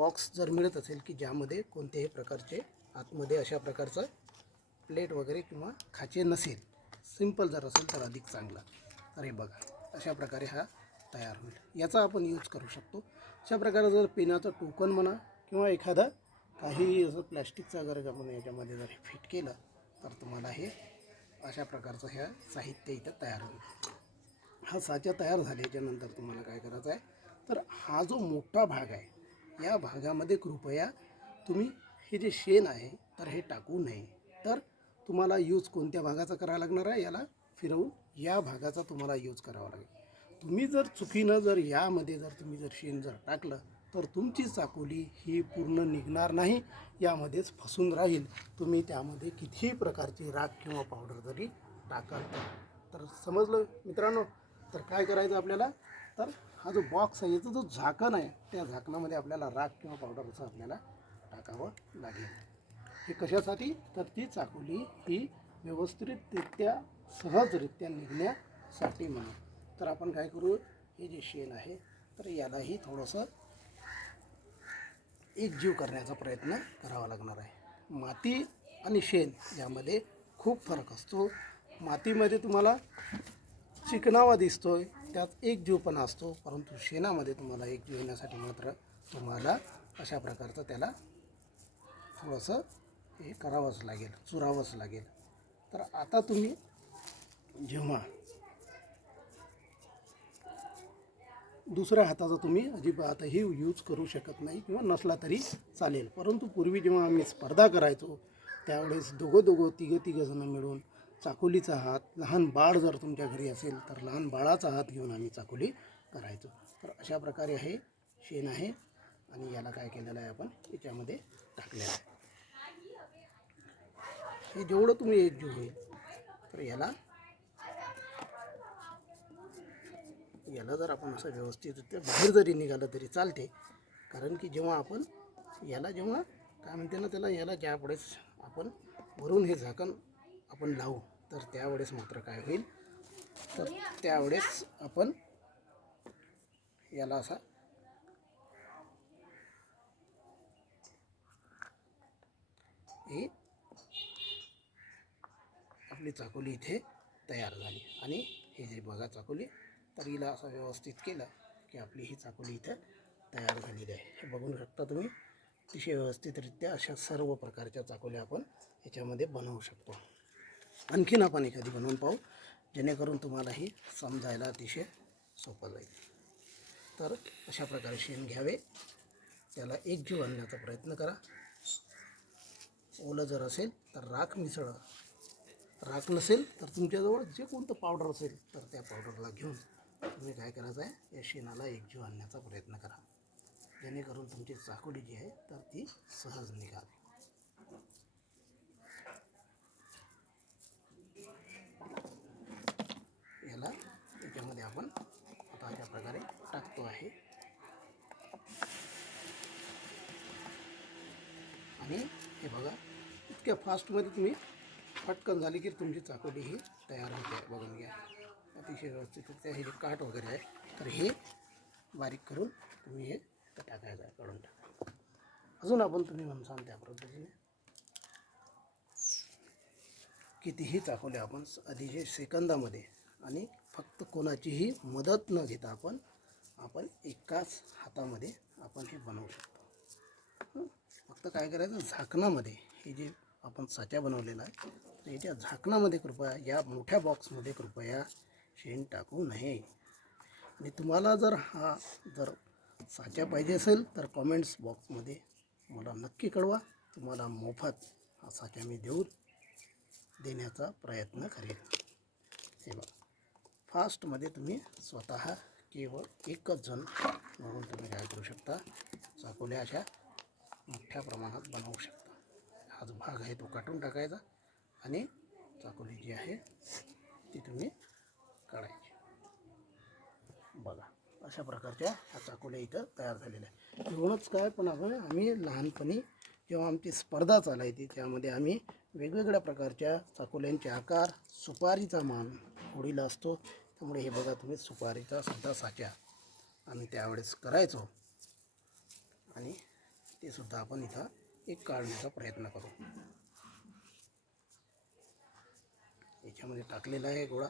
Box जर मिळत असेल की ज्यामध्ये कोणत्याही प्रकारचे आतमध्ये अशा प्रकारचं प्लेट वगैरे किंवा खाचे नसेल सिंपल जर असेल तर अधिक चांगलं. अरे बघा अशा प्रकारे हा तयार होईल. याचा आपण यूज करू शकतो. अशा प्रकारे जर पेनाचं टोकन म्हणा किंवा एखादा काही असं प्लॅस्टिकचा जर आपण याच्यामध्ये जर फिट केलं तर तुम्हाला हे अशा प्रकारचं ह्या साहित्य इथं तयार होईल. हा साचा तयार झाल्याच्यानंतर तुम्हाला काय करायचं आहे? तर हा जो मोठा भाग आहे या भागामध्ये कृपया तुम्ही हे जे शेण आहे तर हे टाकू नये. तर तुम्हाला यूज कोणत्या भागाचा करावा लागणार आहे याला फिरवून या भागाचा तुम्हाला यूज करावा लागेल. तुम्ही जर चुकीनं जर यामध्ये जर तुम्ही जर शेण जर टाकलं तर तुमची चाकोली ही पूर्ण निघणार नाही यामध्येच फसून राहील. तुम्ही त्यामध्ये कितीही प्रकारची राख किंवा पावडर जरी टाकाल तर. तर समजलं मित्रांनो? तर काय करायचं आपल्याला? तर हा जो बॉक्स आहे याचं जो झाकण आहे त्या झाकणामध्ये आपल्याला राख किंवा पावडर असं आपल्याला टाकावं लागेल. हे कशासाठी? तर ती चाकोली ही व्यवस्थितरित्या सहजरित्या निघण्यासाठी म्हणून तर आपण काय करू? हे जे शेण आहे तर यालाही थोडंसं एकजीव करण्याचा प्रयत्न करावा लागणार आहे. माती आणि शेण यामध्ये खूप फरक असतो. मातीमध्ये तुम्हाला चिकनावा दिसतोय त्यात एक जीवपणा असतो परंतु शेणामध्ये तुम्हाला एक जीव येण्यासाठी मात्र तुम्हाला अशा प्रकारचं त्याला थोडंसं हे करावंच लागेल चुरावंच लागेल. तर आता तुम्ही जेव्हा दुसऱ्या हाताचा तुम्ही अजिबातही यूज करू शकत नाही किंवा नसला तरी चालेल. परंतु पूर्वी जेव्हा आम्ही स्पर्धा करायचो त्यावेळेस दोघं दोघं तिघं तिघं जणं मिळून चाकोलीचा हात लहान बाळ जर तुमच्या घरी असेल तर लहान बाळाचा हात घेऊन आम्ही चाकोली करायचो. तर अशा प्रकारे हे शेण आहे आणि याला काय केलेलं आहे आपण याच्यामध्ये टाकलेलं आहे. हे जेवढं तुम्ही एकजीव होईल तर याला याला जर आपण असं व्यवस्थितरित्या बाहेर जरी निघालं तरी चालते. कारण की जेव्हा आपण याला जेव्हा काय म्हणते ना त्याला याला ज्यावेळेस आपण वरून हे झाकण आपण लावू. तर त्यावेळेस मात्र काय होईल? तर त्यावेळेस आपण याला असा ही आपली चाकोली इथे तयार झाली. आणि हे जे बघा चाकोली तर हिला असं व्यवस्थित केलं की आपली ही चाकोली इथं तयार झालेली आहे. हे बघून शकता तुम्ही अतिशय व्यवस्थितरित्या अशा सर्व प्रकारच्या चाकोल्या आपण याच्यामध्ये बनवू शकतो. आणखीन आपण एखादी बनवून पाहू जेणेकरून तुम्हालाही समजायला अतिशय सोपं जाईल. तर अशा प्रकारे शेण घ्यावे. त्याला एकजीव आणण्याचा प्रयत्न करा. ओलं जर असेल तर राख मिसळा. राख नसेल तर तुमच्याजवळ जे कोणतं पावडर असेल तर त्या पावडरला घेऊन तुम्ही काय करायचं आहे या शेणाला एकजीव आणण्याचा प्रयत्न करा. जेणेकरून तुमची चाकोडी जी आहे तर ती सहज निघावी याला याच्यामध्ये आपण आता अशा प्रकारे टाकतो आहे आणि हे बघा इतक्या फास्टमध्ये तुम्ही पटकन झाली की तुमची चाकोली ही तयार होते. बघून घ्या. अतिशय व्यवस्थितरित्या हे जे काठ वगैरे आहे तर हे बारीक करून तुम्ही हे टाकायचं आहे काढून टाका. अजून आपण तुम्ही म्हणसाल त्या पद्धतीने. कितीही चाकोले आपण अतिशय सेकंदामध्ये आणि फक्त कोणाचीही मदत न घेता आपण आपण एकाच हातामध्ये आपण हे बनवू शकतो. फक्त काय करायचं झाकणामध्ये हे जे आपण साच्या बनवलेला आहे तर याच्या झाकणामध्ये कृपया या मोठ्या बॉक्समध्ये कृपया शेण टाकू नये. आणि तुम्हाला जर हा जर साच्या पाहिजे असेल तर कॉमेंट्स बॉक्समध्ये मला नक्की कळवा. तुम्हाला मोफत हा साच्या मी देऊन देण्याचा प्रयत्न करेन. हे बघा. फास्टमध्ये तुम्ही स्वतः केवळ एकच जण म्हणून तुम्ही काय करू शकता चाकोल्या अशा मोठ्या प्रमाणात बनवू शकता. हा जो भाग आहे तो काटून टाकायचा आणि चाकोली जी आहे ती तुम्ही काढायची. बघा अशा प्रकारच्या ह्या चाकोल्या इथं तयार झालेल्या आहे एवढंच काय पण आपण आम्ही लहानपणी जेव्हा आमची स्पर्धा चालायची त्यामध्ये आम्ही वेगवेगळ्या प्रकारच्या चाकोल्यांचे आकार सुपारीचा मान होडीला असतो. त्यामुळे हे बघा तुम्ही सुपारीचा सुद्धा साच्या आम्ही त्यावेळेस करायचो. आणि ते सुद्धा आपण इथं एक काढण्याचा प्रयत्न करू. याच्यामध्ये टाकलेला आहे गोळा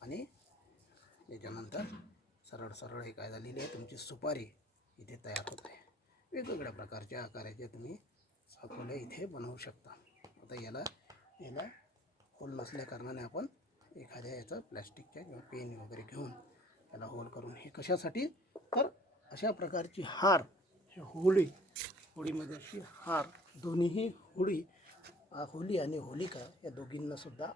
आणि त्याच्यानंतर सरळ सरळ हे काय झालेली आहे तुमची सुपारी इथे तयार होत आहे. वेगवेगळ्या प्रकारच्या आकाराचे तुम्ही साकोल्या इथे बनवू शकता. आता याला याला होल नसल्या कारणाने आपण एखाद्या याचं प्लॅस्टिकच्या किंवा पेन वगैरे घेऊन त्याला होल करून हे कशासाठी? तर अशा प्रकारची हार हे होळी होळीमध्ये अशी हार दोन्हीही होळी होली आणि होलिका या दोघींनासुद्धा